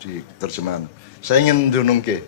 di terjemahan. Saya ingin dunungke.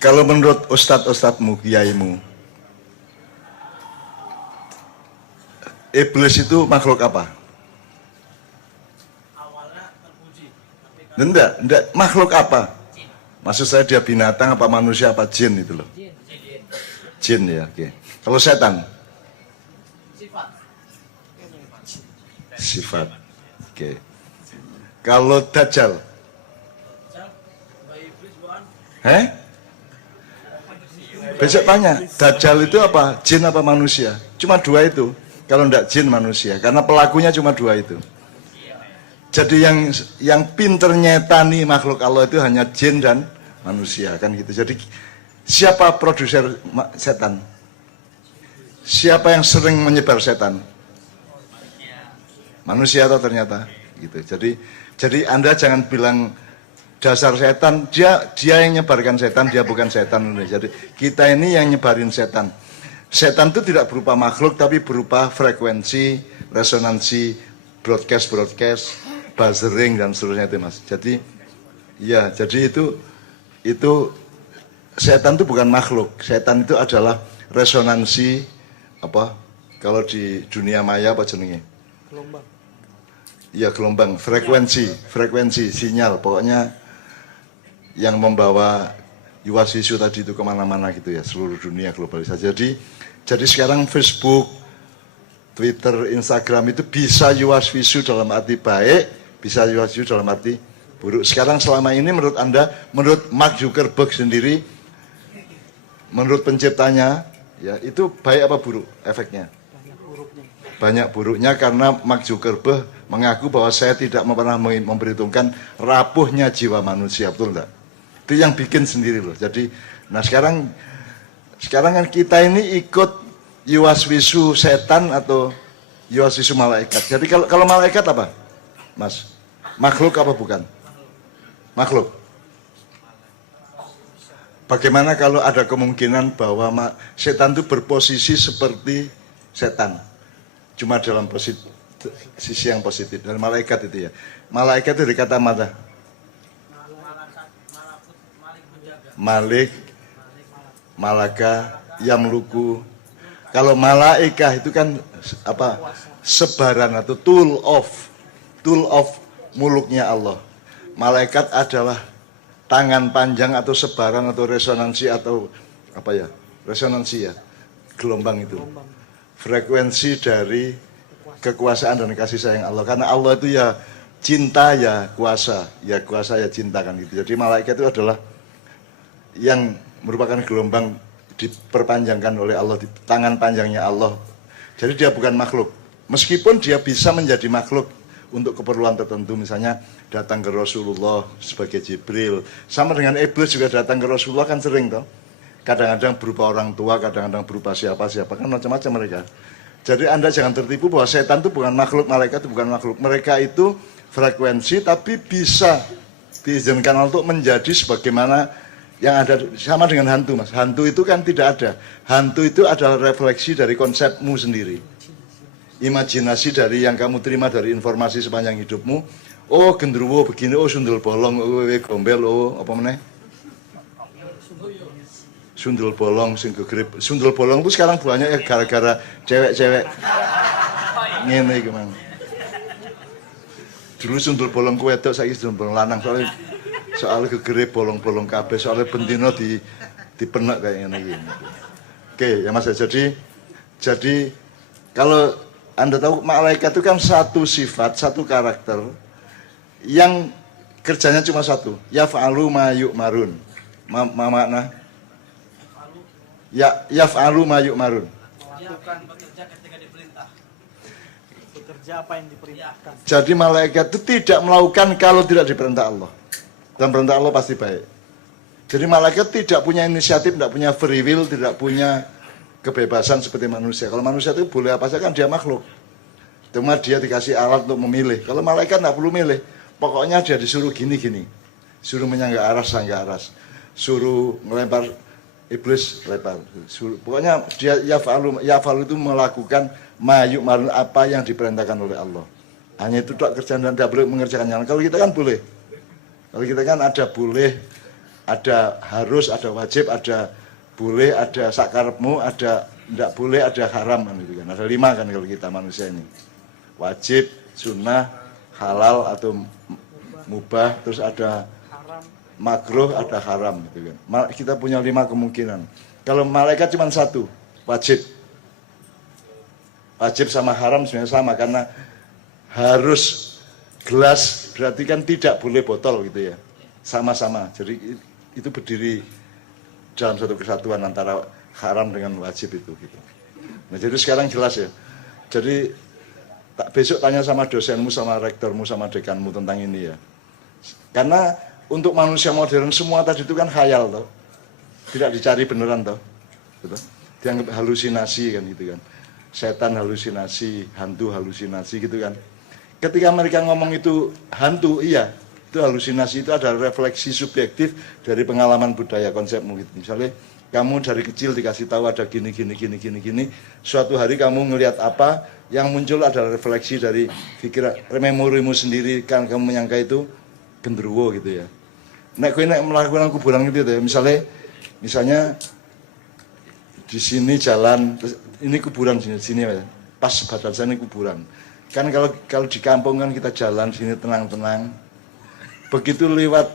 Kalau menurut ustadz-ustadzmu, kiaimu, iblis itu makhluk apa? Awalnya terpuji. Enggak, makhluk apa? Maksud saya dia binatang apa manusia apa jin itu loh? Jin ya, oke. Kalau setan? Sifat. Oke. Kalau dajjal? Besok tanya, dajjal itu apa? Jin apa manusia? Cuma dua itu. Kalau enggak jin manusia, karena pelakunya cuma dua itu. Jadi yang pinter nyetani makhluk Allah itu hanya jin dan manusia kan gitu. Jadi siapa produser setan? Siapa yang sering menyebar setan? Manusia atau ternyata gitu. Jadi Anda jangan bilang dasar setan, dia yang nyebarkan setan, dia bukan setan. Jadi kita ini yang nyebarin setan. Setan itu tidak berupa makhluk tapi berupa frekuensi, resonansi, broadcast, buzzering dan seterusnya itu Mas. Jadi itu setan itu bukan makhluk. Setan itu adalah resonansi apa? Kalau di dunia maya apa jenenge? Gelombang. Ya gelombang, frekuensi, sinyal, pokoknya yang membawa yuwas-wisu tadi itu kemana-mana gitu ya, seluruh dunia globalisasi. Jadi sekarang Facebook, Twitter, Instagram itu bisa yuwas-wisu dalam arti baik, bisa yuwas-wisu dalam arti buruk. Sekarang selama ini menurut Anda, menurut Mark Zuckerberg sendiri, menurut penciptanya, ya itu baik apa buruk efeknya? Banyak buruknya karena Mark Zuckerberg mengaku bahwa saya tidak pernah memperhitungkan rapuhnya jiwa manusia, betul enggak? Itu yang bikin sendiri loh. Jadi, nah sekarang kan kita ini ikut yuwas-wisu setan atau yuwas-wisu malaikat. Jadi kalau malaikat apa, Mas? Makhluk apa bukan? Makhluk. Bagaimana kalau ada kemungkinan bahwa setan itu berposisi seperti setan? Cuma dalam sisi yang positif. Dan malaikat itu ya. Malaikat itu dari kata mana? Malik, malaka, yamluku. Kalau malaikah itu kan apa? Sebaran atau tool of muluknya Allah. Malaikat adalah tangan panjang atau sebaran atau resonansi atau apa ya? Resonansi ya. Gelombang itu. Frekuensi dari kekuasaan dan kasih sayang Allah. Karena Allah itu ya cinta ya kuasa ya cinta kan gitu. Jadi malaikat itu adalah yang merupakan gelombang diperpanjangkan oleh Allah, di tangan panjangnya Allah. Jadi dia bukan makhluk. Meskipun dia bisa menjadi makhluk untuk keperluan tertentu, misalnya datang ke Rasulullah sebagai Jibril. Sama dengan iblis juga datang ke Rasulullah kan sering toh. Kadang-kadang berupa orang tua, kadang-kadang berupa siapa-siapa, kan macam-macam mereka. Jadi Anda jangan tertipu bahwa setan itu bukan makhluk, malaikat itu bukan makhluk. Mereka itu frekuensi tapi bisa diizinkan untuk menjadi sebagaimana yang ada. Sama dengan hantu Mas. Hantu itu kan tidak ada. Hantu itu adalah refleksi dari konsepmu sendiri. Imajinasi dari yang kamu terima dari informasi sepanjang hidupmu. Oh gendruwo begini, oh sundul bolong, oh gombel, oh apa meneh? Sundul bolong, sing gegrip. Sundul bolong itu sekarang banyak ya gara-gara cewek-cewek ngene iki mang. Dulu sundul bolong ku wedok, saiki sundul bolong lanang soalnya gegerip bolong-bolong kabeh, soalnya bendino dipenek kayak ngene iki. Oke, ya Mas. Jadi kalau Anda tahu malaikat itu kan satu sifat, satu karakter yang kerjanya cuma satu. Yaf'alu ma yu'marun. Makna yaf'alu ma yu'marun. Melakukan bekerja ketika diperintah. Bekerja apa yang diperintahkan. Jadi malaikat itu tidak melakukan kalau tidak diperintah Allah. Dan perintah Allah pasti baik. Jadi malaikat tidak punya inisiatif, tidak punya free will, tidak punya kebebasan seperti manusia. Kalau manusia itu boleh apa saja kan dia makhluk. Cuma dia dikasih alat untuk memilih. Kalau malaikat tidak perlu milih. Pokoknya dia disuruh gini-gini. Suruh menyangga aras, sangga aras. Suruh melempar iblis, lempar. Pokoknya dia yaf'alu itu melakukan mayuk marun apa yang diperintahkan oleh Allah. Hanya itu tok kerjaan dan tidak boleh mengerjakan yang lain. Kalau kita kan boleh. Kalau kita kan ada boleh, ada harus, ada wajib, ada boleh, ada sakarepmu, ada tidak boleh, ada haram kan itu kan. Ada 5 kan kalau kita manusia ini. Wajib, sunnah, halal atau mubah, terus ada Haram. makruh, ada haram gitu kan. Kita punya 5 kemungkinan. Kalau malaikat cuma 1, wajib. Wajib sama haram sebenarnya sama karena harus gelas berarti kan tidak boleh botol gitu ya. Sama-sama. Jadi itu berdiri dalam satu kesatuan antara haram dengan wajib itu gitu. Nah, jadi sekarang jelas ya. Jadi besok tanya sama dosenmu, sama rektormu, sama dekanmu tentang ini ya. Karena untuk manusia modern semua tadi itu kan khayal toh. Tidak dicari beneran toh. Betul? Dianggap halusinasi kan gitu kan. Setan halusinasi, hantu halusinasi gitu kan. Ketika mereka ngomong itu hantu, iya, itu halusinasi, itu ada refleksi subjektif dari pengalaman budaya konsepmu gitu. Misalnya kamu dari kecil dikasih tahu ada gini, suatu hari kamu ngelihat apa, yang muncul adalah refleksi dari pikiran, memorimu sendiri, kan kamu menyangka itu genderuwo gitu ya. Nek kowe nek melakukan kuburan gitu ya, misalnya di sini jalan, ini kuburan sini ya, pas badan saya ini kuburan. Kan kalau di kampung kan kita jalan sini tenang-tenang. Begitu lewat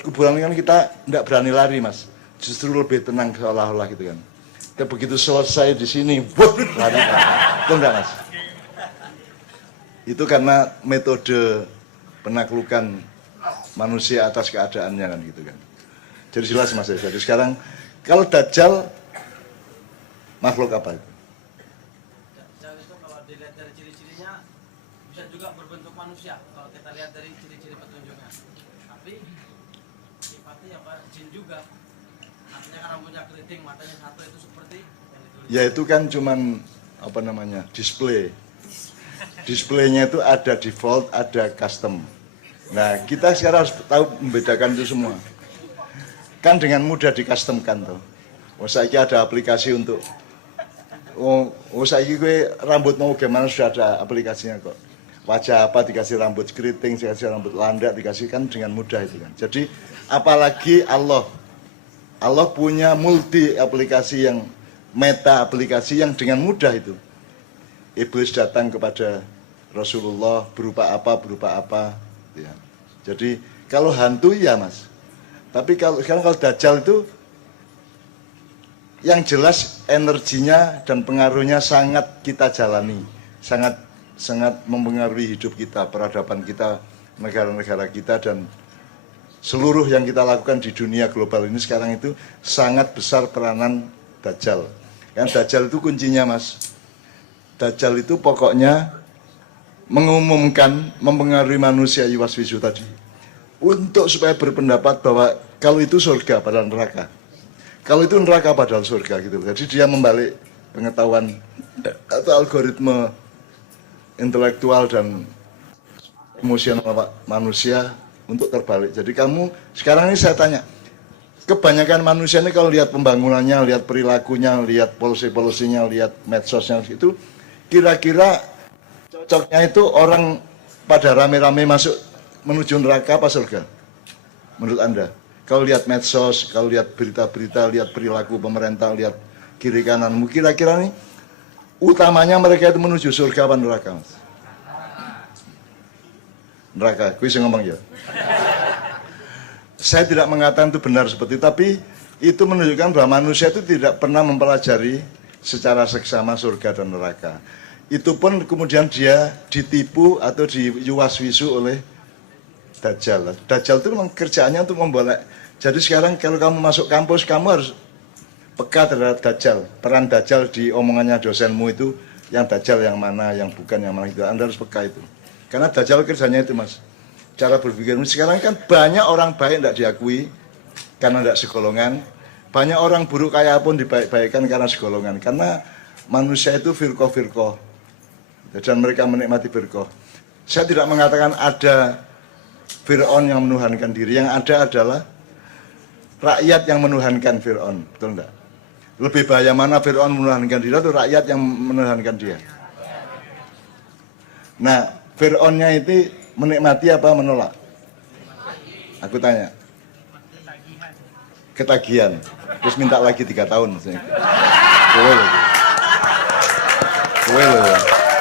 kuburan kan kita tidak berani lari mas. Justru lebih tenang seolah-olah gitu kan. Kita begitu selesai di sini, lari. Itu enggak mas? Itu karena metode penaklukan manusia atas keadaannya kan gitu kan. Jadi jelas mas ya. Jadi sekarang kalau Dajjal makhluk apa itu? Dajjal itu kalau dilihat dari ciri-cirinya bisa juga berbentuk manusia kalau kita lihat dari ciri-ciri petunjuknya. Tapi sifatnya ya Pak, jin juga. Artinya kan rambutnya keriting, matanya satu itu seperti yang ditulis. Ya itu kan cuman apa namanya display. Displaynya itu ada default, ada custom. Nah kita sekarang harus tahu membedakan itu semua. Kan dengan mudah dicustomkan tuh. Oh saya ada aplikasi untuk saya gue rambut mau gimana sudah ada aplikasinya kok. Wajah apa dikasih rambut keriting, dikasih rambut landak, dikasih kan dengan mudah itu kan. Jadi apalagi Allah punya multi aplikasi yang meta aplikasi yang dengan mudah itu. Iblis datang kepada Rasulullah berupa apa ya. Jadi kalau hantu ya mas. Tapi sekarang kalau Dajjal itu yang jelas energinya dan pengaruhnya sangat kita jalani, sangat mempengaruhi hidup kita, peradaban kita, negara-negara kita dan seluruh yang kita lakukan di dunia global ini sekarang itu sangat besar peranan Dajjal. Kan Dajjal itu kuncinya mas. Dajjal itu pokoknya mengumumkan, mempengaruhi manusia yuwaswisu tadi untuk supaya berpendapat bahwa kalau itu surga padahal neraka. Kalau itu neraka padahal surga gitu. Jadi dia membalik pengetahuan atau algoritma intelektual dan emosional manusia untuk terbalik. Jadi kamu sekarang ini saya tanya, kebanyakan manusia ini kalau lihat pembangunannya, lihat perilakunya, lihat polisi-polisinya, lihat medsosnya itu, kira-kira cocoknya itu orang pada rame-rame masuk menuju neraka apa surga? Menurut Anda? Kalau lihat medsos, kalau lihat berita-berita, lihat perilaku pemerintah, lihat kiri kanan, kira-kira nih utamanya mereka itu menuju surga apa neraka? Neraka, gue bisa ngomong ya. Saya tidak mengatakan itu benar seperti itu, tapi itu menunjukkan bahwa manusia itu tidak pernah mempelajari secara seksama surga dan neraka. Itu pun kemudian dia ditipu atau diyuwaswisu oleh Dajjal. Dajjal itu memang kerjaannya untuk membolak. Jadi sekarang kalau kamu masuk kampus, kamu harus peka terhadap Dajjal. Peran Dajjal di omongannya dosenmu itu, yang Dajjal yang mana, yang bukan yang mana itu. Anda harus peka itu. Karena Dajjal kerjanya itu mas. Cara berpikir sekarang kan banyak orang baik tidak diakui karena tidak segolongan. Banyak orang buruk kaya pun dibaik-baikkan karena segolongan. Karena manusia itu firqah-firqah. Dan mereka menikmati firqah. Saya tidak mengatakan ada Fir'aun yang menuhankan diri. Yang ada adalah rakyat yang menuhankan Fir'aun. Betul enggak? Lebih bahaya mana Fir'aun menuhankan diri atau rakyat yang menuhankan dia? Nah, Fir'aunnya itu menikmati apa menolak? Aku tanya. Ketagihan. Terus minta lagi 3 tahun.